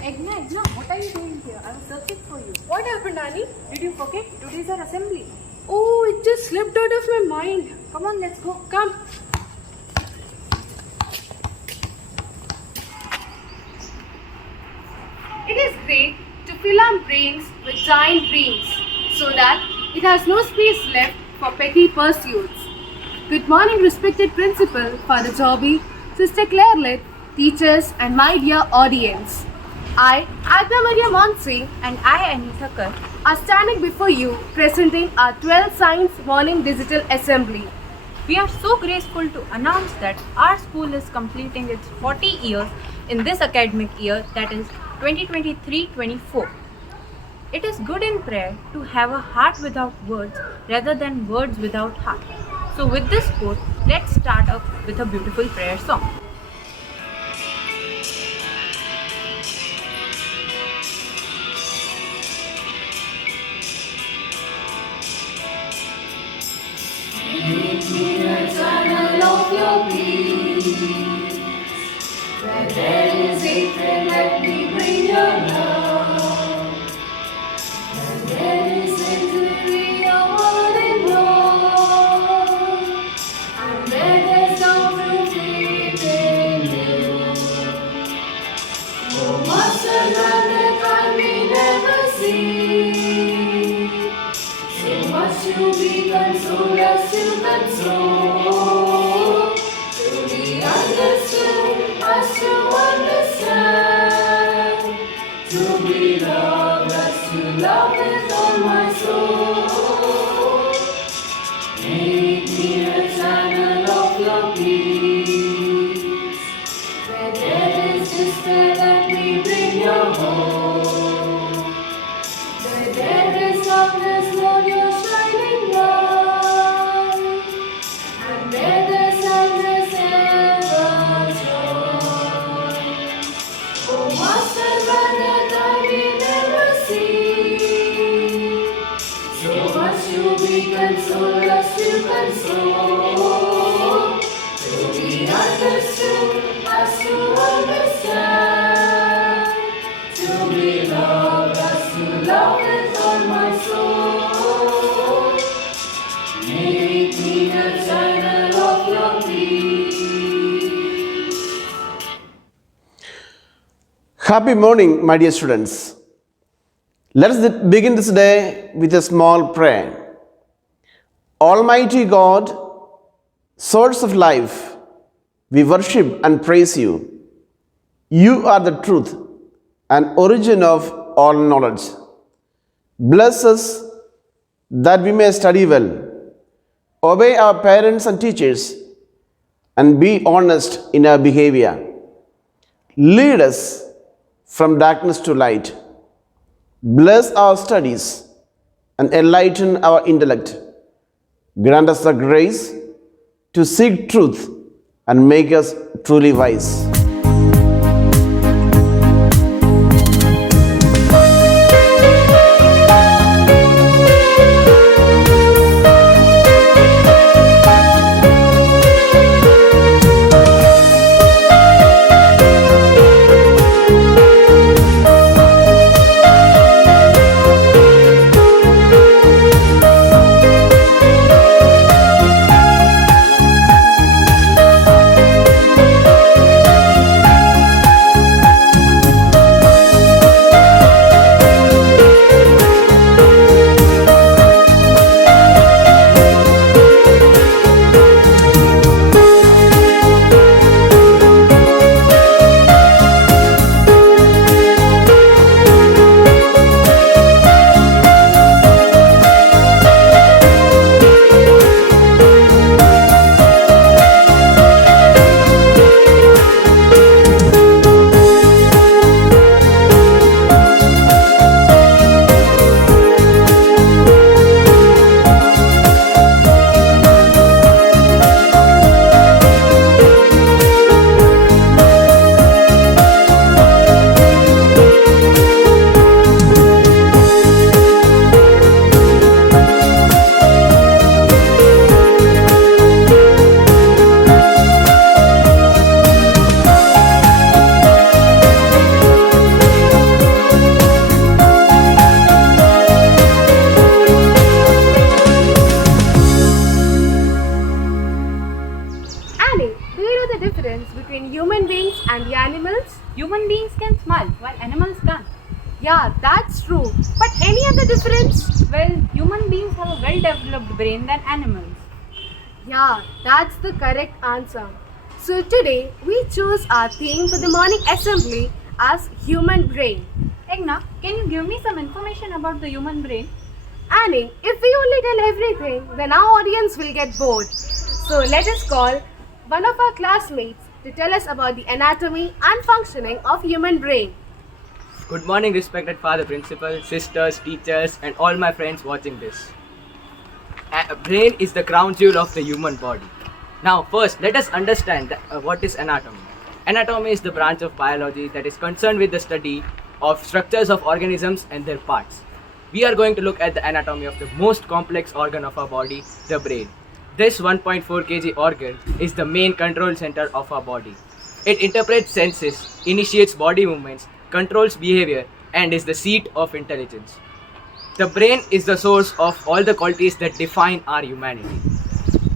Egna, what are you doing here? I was searching for you. What happened, Annie? Did you forget? Today's our assembly. Oh, it just slipped out of my mind. Come on, let's go. Come. It is great to fill our brains with giant dreams so that it has no space left for petty pursuits. Good morning, respected Principal, Father Jobby, Sister Clairlet, teachers, and my dear audience. I, Agna Maria Monsi, And I, Anita Kar. are standing before you presenting our 12 Science Morning Digital Assembly. We are so graceful to announce that our school is completing its 40 years in this academic year, that is 2023-24. It is good in prayer to have a heart without words rather than words without heart. So with this quote, let's start up with a beautiful prayer song. Make me a channel of your peace. Where there is hatred, let me bring your love. Where there is victory, your word in love. And where there's no true faith in you. Oh, Master, grant that I may never see. So much to be consoled as to console, to be understood as to understand, to be loved as to love with all my soul. Make me a channel of your peace. Where there is despair, let me bring your hope. Where there is darkness, Lord, your shining light. And where there's sadness, ever joy. Oh, Master, grant that I may never see. So much to be consoled as to console, to be understood as to understand, to be loved as to love with all my soul. Make me a channel of your peace. Happy morning, my dear students. Let us begin this day with a small prayer. Almighty God, source of life, we worship and praise you. You are the truth and origin of all knowledge. Bless us that we may study well, obey our parents and teachers, and be honest in our behavior. Lead us from darkness to light. Bless our studies and enlighten our intellect. Grant us the grace to seek truth and make us truly wise. animals? Human beings can smile while animals can't. Yeah, that's true. But any other difference? Well, human beings have a well developed brain than animals. Yeah, that's the correct answer. So today we choose our theme for the morning assembly as human brain. Egna, can you give me some information about the human brain? Annie, if we only tell everything, then our audience will get bored. So let us call one of our classmates to tell us about the anatomy and functioning of human brain. Good morning, respected Father Principal, sisters, teachers, and all my friends watching this. A brain is the crown jewel of the human body. Now, first, let us understand what is anatomy. Anatomy is the branch of biology that is concerned with the study of structures of organisms and their parts. We are going to look at the anatomy of the most complex organ of our body, the brain. This 1.4 kg organ is the main control center of our body. It interprets senses, initiates body movements, controls behavior, and is the seat of intelligence. The brain is the source of all the qualities that define our humanity.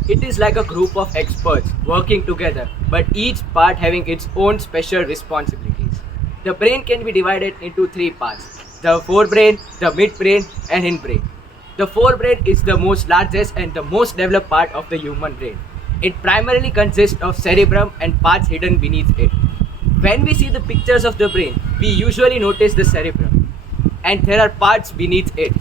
It is like a group of experts working together, but each part having its own special responsibilities. The brain can be divided into three parts: the forebrain, the midbrain, and hindbrain. The forebrain is the most largest and the most developed part of the human brain. It primarily consists of cerebrum and parts hidden beneath it. When we see the pictures of the brain, we usually notice the cerebrum, and there are parts beneath it.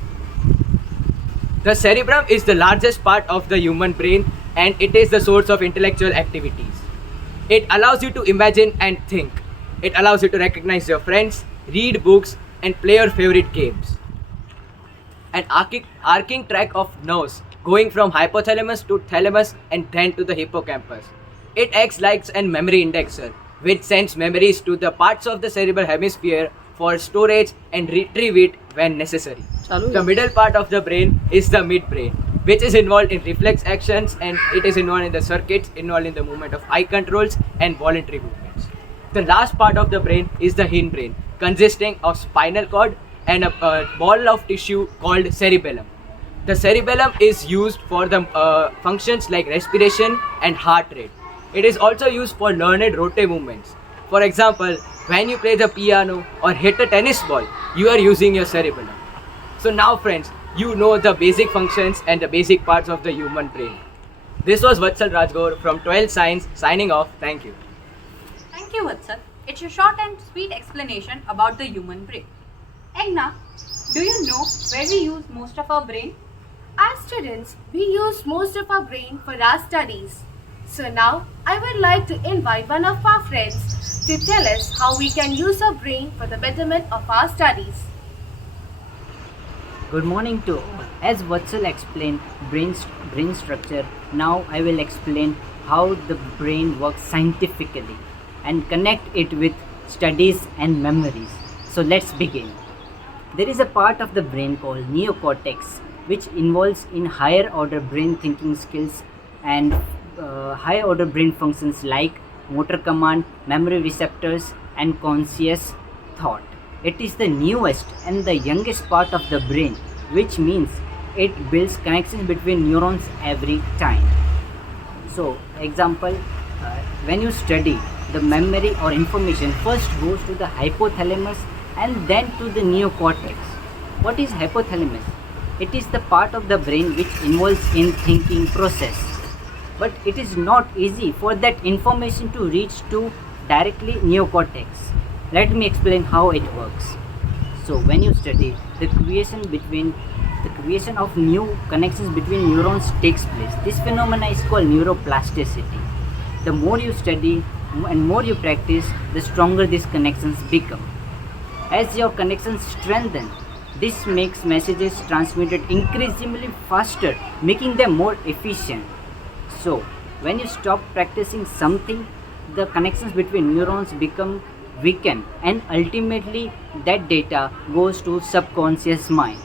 The cerebrum is the largest part of the human brain, and it is the source of intellectual activities. It allows you to imagine and think. It allows you to recognize your friends, read books, and play your favorite games. An arcing track of nerves going from hypothalamus to thalamus and then to the hippocampus. It acts like a memory indexer, which sends memories to the parts of the cerebral hemisphere for storage and retrieve it when necessary. The middle part of the brain is the midbrain, which is involved in reflex actions, and it is involved in the circuits involved in the movement of eye controls and voluntary movements. The last part of the brain is the hindbrain, consisting of spinal cord and a ball of tissue called cerebellum. The cerebellum is used for the functions like respiration and heart rate. It is also used for learned rotative movements. For example, when you play the piano or hit a tennis ball, you are using your cerebellum. So now friends, you know the basic functions and the basic parts of the human brain. This was Vatsal Rajgor from 12th Science signing off. Thank you. Thank you, Vatsal. It's a short and sweet explanation about the human brain. Egna, do you know where we use most of our brain? As students, we use most of our brain for our studies. So now, I would like to invite one of our friends to tell us how we can use our brain for the betterment of our studies. Good morning to all. As Vatsal explained brain structure, now I will explain how the brain works scientifically and connect it with studies and memories. So let's begin. There is a part of the brain called neocortex, which involves in higher order brain thinking skills and higher order brain functions like motor command, memory receptors, and conscious thought. It is the newest and the youngest part of the brain, which means it builds connections between neurons every time. So, example, when you study, the memory or information first goes to the hypothalamus and then to the neocortex. What is hypothalamus? It is the part of the brain which involves in thinking process. But it is not easy for that information to reach to directly neocortex. Let me explain how it works. So when you study, the creation of new connections between neurons takes place. This phenomena is called neuroplasticity. The more you study and more you practice, the stronger these connections become. As your connections strengthen, this makes messages transmitted increasingly faster, making them more efficient. So, when you stop practicing something, the connections between neurons become weakened, and ultimately that data goes to subconscious mind.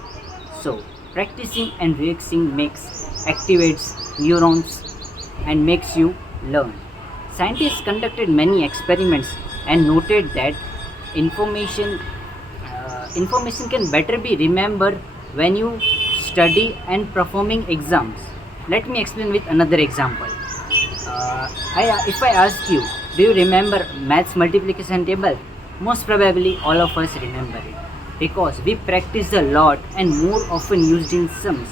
So, practicing and relaxing activates neurons and makes you learn. Scientists conducted many experiments and noted that information can better be remembered when you study and performing exams. Let me explain with another example. If I ask you, Do you remember maths multiplication table? Most probably all of us remember it because we practiced a lot and more often used in sums.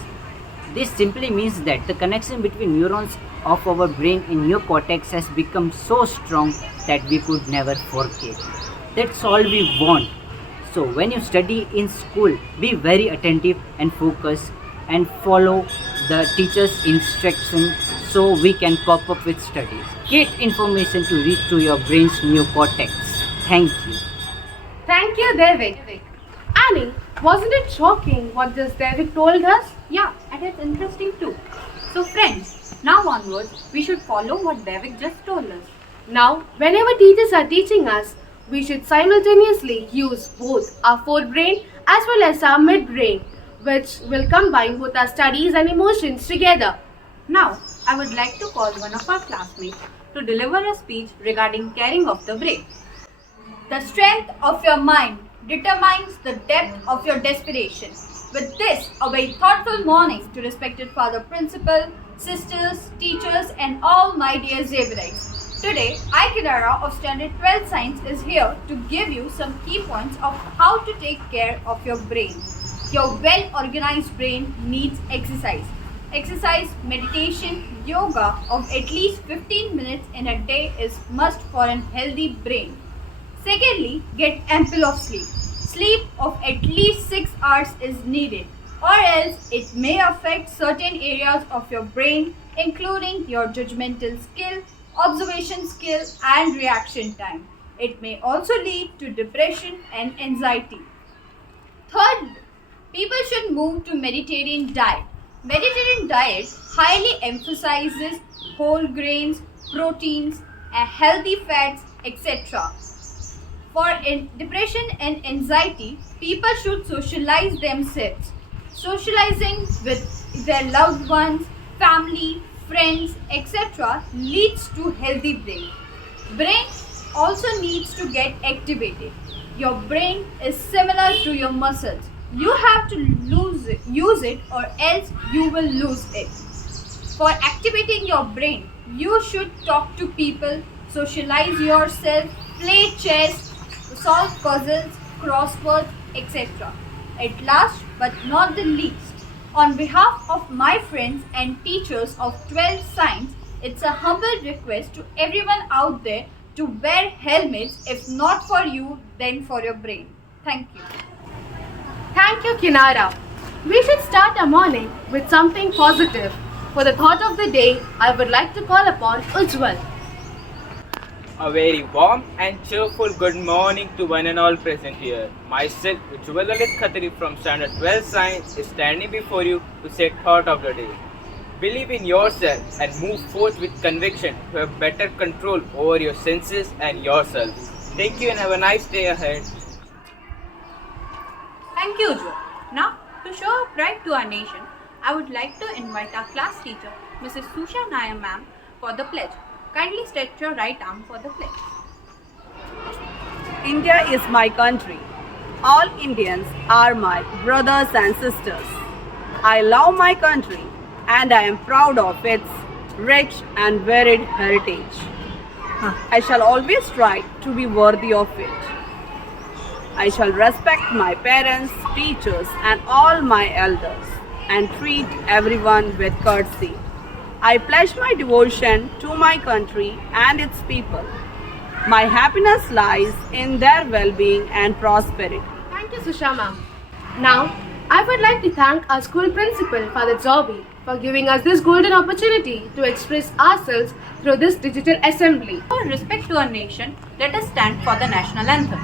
This simply means that the connection between neurons of our brain and neocortex has become so strong that we could never forget. That's all we want. So when you study in school, be very attentive and focused and follow the teacher's instruction so we can cope up with studies. Get information to reach to your brain's neocortex. Thank you. Thank you, David. Annie, wasn't it shocking what this David told us? Yeah, and it's interesting too. So friends, now onwards, we should follow what David just told us. Now, whenever teachers are teaching us, we should simultaneously use both our forebrain as well as our midbrain, which will combine both our studies and emotions together. Now, I would like to call one of our classmates to deliver a speech regarding caring of the brain. The strength of your mind determines the depth of your desperation. With this, a very thoughtful morning to respected Father Principal, sisters, teachers, and all my dear Xavierites. Today, I, Kinara of Standard 12 Science, is here to give you some key points of how to take care of your brain. Your well-organized brain needs exercise. Exercise, meditation, yoga of at least 15 minutes in a day is must for a healthy brain. Secondly, get ample of sleep. Sleep of at least 6 hours is needed, or else it may affect certain areas of your brain, including your judgmental skill, observation skill, and reaction time. It may also lead to depression and anxiety. Third, people should move to Mediterranean diet. Mediterranean diet highly emphasizes whole grains, proteins, and healthy fats, etc. For depression and anxiety, people should socialize themselves. Socializing with their loved ones, family, friends, etc. leads to healthy brain. Brain also needs to get activated. Your brain is similar to your muscles. You have to use it or else you will lose it. For activating your brain, you should talk to people, socialize yourself, play chess, solve puzzles, crosswords, etc. At last but not the least, on behalf of my friends and teachers of 12th Science, it's a humble request to everyone out there to wear helmets, if not for you, then for your brain. Thank you. Thank you, Kinara. We should start our morning with something positive. For the thought of the day, I would like to call upon Ujjwal. A very warm and cheerful good morning to one and all present here. Myself, Ujjwal Khatri from Standard 12 Science is standing before you to say thought of the day. Believe in yourself and move forth with conviction to have better control over your senses and yourself. Thank you and have a nice day ahead. Thank you, Joe. Now, to show our pride to our nation, I would like to invite our class teacher, Mrs. Susha Nair ma'am, for the pledge. Kindly stretch your right arm for the pledge. India is my country. All Indians are my brothers and sisters. I love my country and I am proud of its rich and varied heritage. I shall always try to be worthy of it. I shall respect my parents, teachers, and all my elders and treat everyone with courtesy. I pledge my devotion to my country and its people. My happiness lies in their well-being and prosperity. Thank you, Susha ma'am. Now, I would like to thank our school principal, Father Jobby, for giving us this golden opportunity to express ourselves through this digital assembly. For respect to our nation, let us stand for the national anthem.